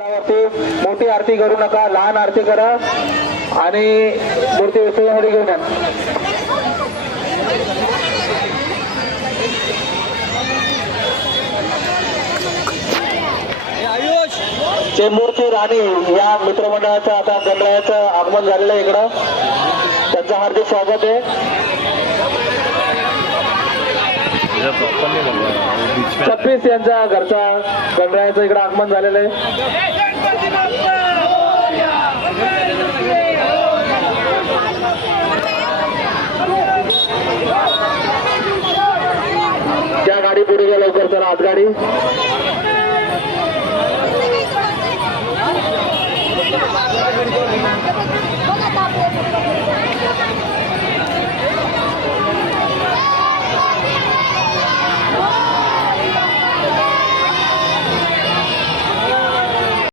मोठी आरती करू नका, लहान आरती करा आणि मूर्ती विसर्जनासाठी घेऊन या. चेंबूरची राणी या मित्रमंडळाचं आता गणरायाचं आगमन झालेलं आहे. इकडं त्यांचं हार्दिक स्वागत आहे. 26 यांचा घरचा गणरायाचं इकडं आगमन झालेलं आहे. त्या गाडी पुढे गेल्या लवकर, चला आत गाडी.